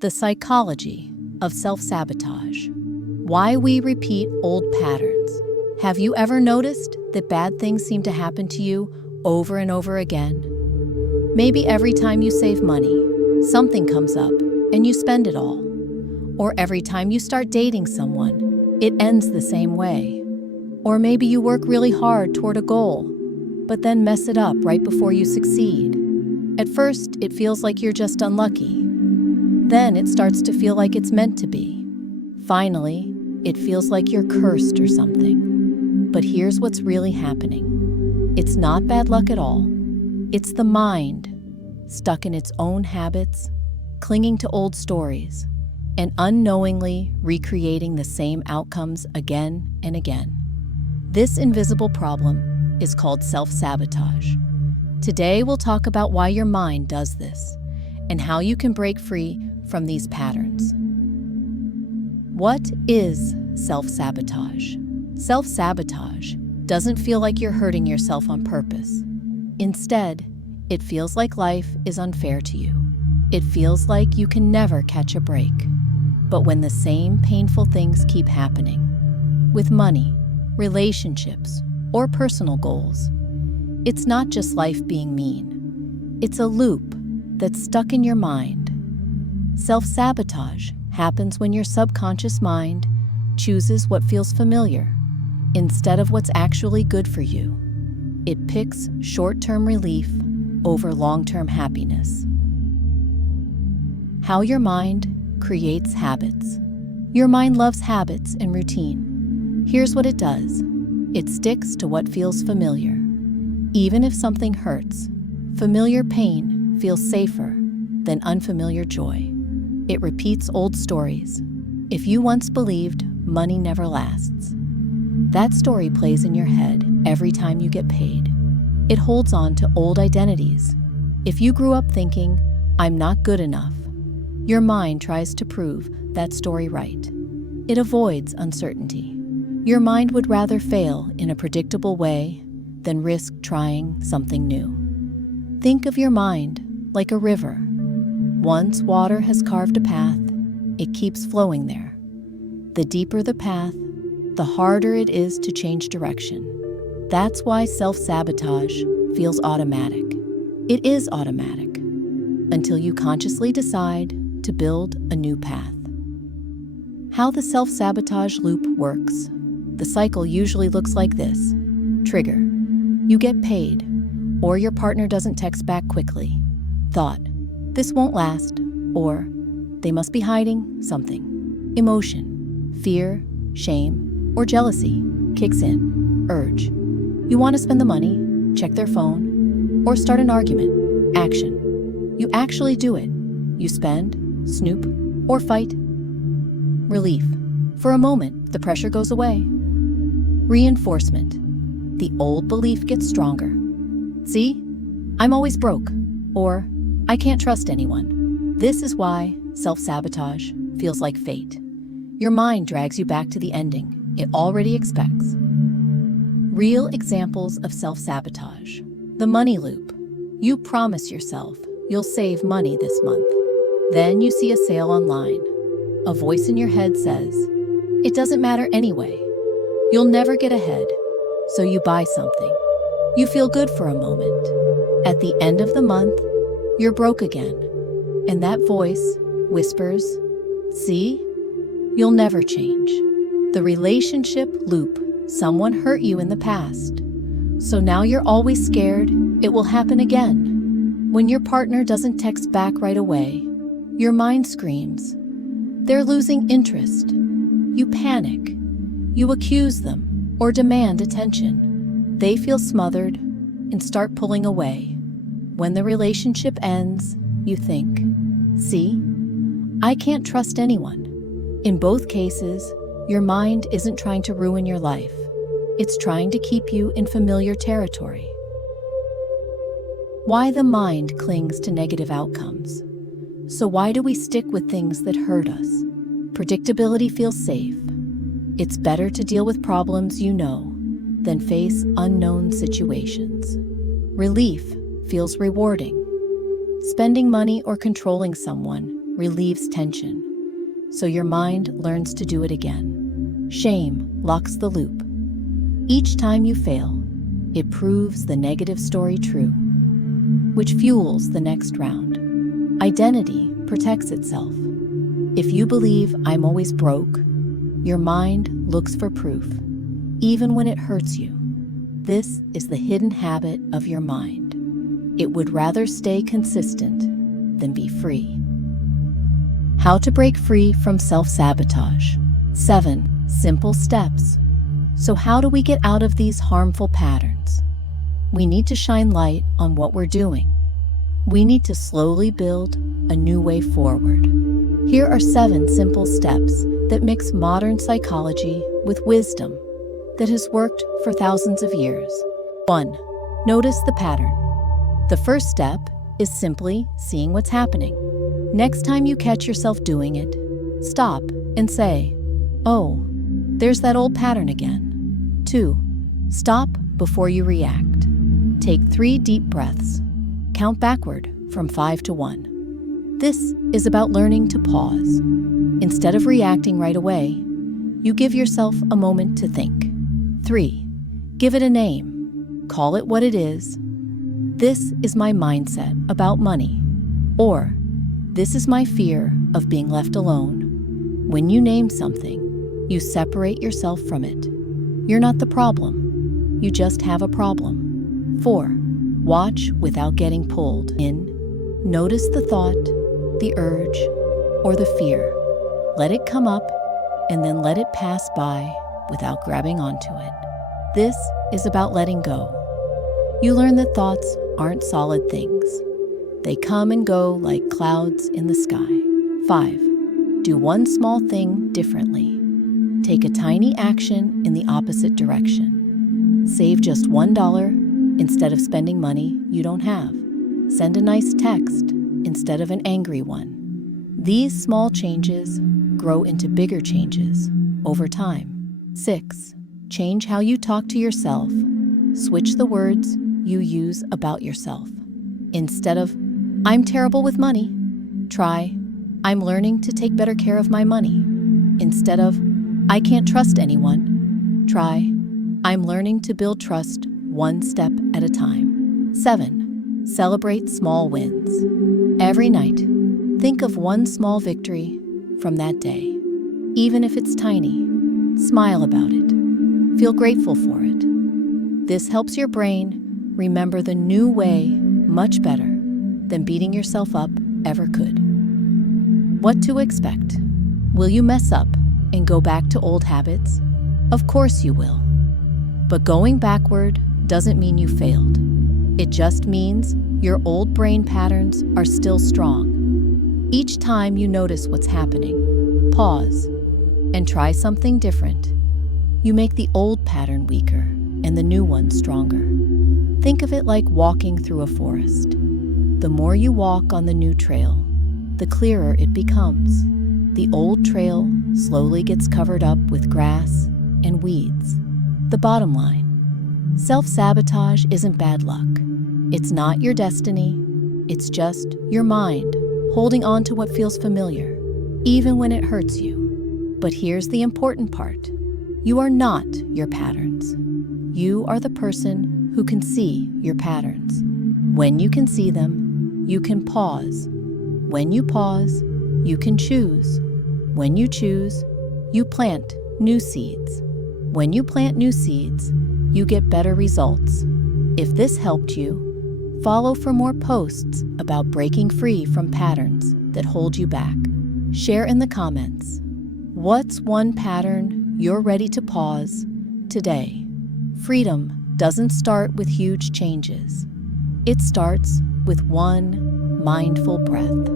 The Psychology of Self-Sabotage. Why we repeat old patterns. Have you ever noticed that bad things seem to happen to you over and over again? Maybe every time you save money, something comes up and you spend it all. Or every time you start dating someone, it ends the same way. Or maybe you work really hard toward a goal, but then mess it up right before you succeed. At first, it feels like you're just unlucky. Then it starts to feel like it's meant to be. Finally, it feels like you're cursed or something. But here's what's really happening. It's not bad luck at all. It's the mind, stuck in its own habits, clinging to old stories, and unknowingly recreating the same outcomes again and again. This invisible problem is called self-sabotage. Today, we'll talk about why your mind does this and how you can break free from these patterns. What is self-sabotage? Self-sabotage doesn't feel like you're hurting yourself on purpose. Instead, it feels like life is unfair to you. It feels like you can never catch a break. But when the same painful things keep happening, with money, relationships, or personal goals, it's not just life being mean. It's a loop that's stuck in your mind. Self-sabotage happens when your subconscious mind chooses what feels familiar instead of what's actually good for you. It picks short-term relief over long-term happiness. How your mind creates habits. Your mind loves habits and routine. Here's what it does. It sticks to what feels familiar. Even if something hurts, familiar pain feels safer than unfamiliar joy. It repeats old stories. If you once believed money never lasts, that story plays in your head every time you get paid. It holds on to old identities. If you grew up thinking, "I'm not good enough," your mind tries to prove that story right. It avoids uncertainty. Your mind would rather fail in a predictable way than risk trying something new. Think of your mind like a river. Once water has carved a path, it keeps flowing there. The deeper the path, the harder it is to change direction. That's why self-sabotage feels automatic. It is automatic until you consciously decide to build a new path. How the self-sabotage loop works. The cycle usually looks like this. Trigger. You get paid, or your partner doesn't text back quickly. Thought. This won't last, or they must be hiding something. Emotion. Fear, shame, or jealousy kicks in. Urge. You want to spend the money, check their phone, or start an argument. Action. You actually do it. You spend, snoop, or fight. Relief. For a moment, the pressure goes away. Reinforcement. The old belief gets stronger. See? I'm always broke. Or, I can't trust anyone. This is why self-sabotage feels like fate. Your mind drags you back to the ending it already expects. Real examples of self-sabotage. The money loop. You promise yourself you'll save money this month. Then you see a sale online. A voice in your head says, "It doesn't matter anyway. You'll never get ahead." So you buy something. You feel good for a moment. At the end of the month, you're broke again. And that voice whispers, "See? You'll never change." The relationship loop. Someone hurt you in the past. So now you're always scared it will happen again. When your partner doesn't text back right away, your mind screams, "They're losing interest." You panic. You accuse them or demand attention. They feel smothered and start pulling away. When the relationship ends, you think, "See? I can't trust anyone." In both cases, your mind isn't trying to ruin your life. It's trying to keep you in familiar territory. Why the mind clings to negative outcomes. So why do we stick with things that hurt us? Predictability feels safe. It's better to deal with problems you know than face unknown situations. Relief feels rewarding. Spending money or controlling someone relieves tension, so your mind learns to do it again. Shame locks the loop. Each time you fail, it proves the negative story true, which fuels the next round. Identity protects itself. If you believe I'm always broke, your mind looks for proof, even when it hurts you. This is the hidden habit of your mind. It would rather stay consistent than be free. How to break free from self-sabotage. 7 simple steps. So how do we get out of these harmful patterns? We need to shine light on what we're doing. We need to slowly build a new way forward. Here are 7 simple steps that mix modern psychology with wisdom that has worked for thousands of years. 1. Notice the pattern. The first step is simply seeing what's happening. Next time you catch yourself doing it, stop and say, "Oh, there's that old pattern again." 2. Stop before you react. Take 3 deep breaths. Count backward from 5 to 1. This is about learning to pause. Instead of reacting right away, you give yourself a moment to think. 3. Give it a name. Call it what it is. This is my mindset about money. Or, this is my fear of being left alone. When you name something, you separate yourself from it. You're not the problem. You just have a problem. 4. Watch without getting pulled in. Notice the thought, the urge, or the fear. Let it come up, and then let it pass by without grabbing onto it. This is about letting go. You learn that thoughts aren't solid things. They come and go like clouds in the sky. 5. Do one small thing differently. Take a tiny action in the opposite direction. Save just $1 instead of spending money you don't have. Send a nice text instead of an angry one. These small changes grow into bigger changes over time. 6. Change how you talk to yourself. Switch the words you use about yourself. Instead of, "I'm terrible with money," try, "I'm learning to take better care of my money." Instead of, "I can't trust anyone," try, "I'm learning to build trust one step at a time." 7. Celebrate small wins. Every night, think of one small victory from that day. Even if it's tiny, smile about it. Feel grateful for it. This helps your brain remember the new way much better than beating yourself up ever could. What to expect? Will you mess up and go back to old habits? Of course you will. But going backward doesn't mean you failed. It just means your old brain patterns are still strong. Each time you notice what's happening, pause and try something different. You make the old pattern weaker and the new one stronger. Think of it like walking through a forest. The more you walk on the new trail, the clearer it becomes. The old trail slowly gets covered up with grass and weeds. The bottom line: self-sabotage isn't bad luck. It's not your destiny. It's just your mind holding on to what feels familiar, even when it hurts you. But here's the important part. You are not your patterns. You are the person who can see your patterns. When you can see them, you can pause. When you pause, you can choose. When you choose, you plant new seeds. When you plant new seeds, you get better results. If this helped you, follow for more posts about breaking free from patterns that hold you back. Share in the comments. What's one pattern you're ready to pause today? Freedom doesn't start with huge changes. It starts with one mindful breath.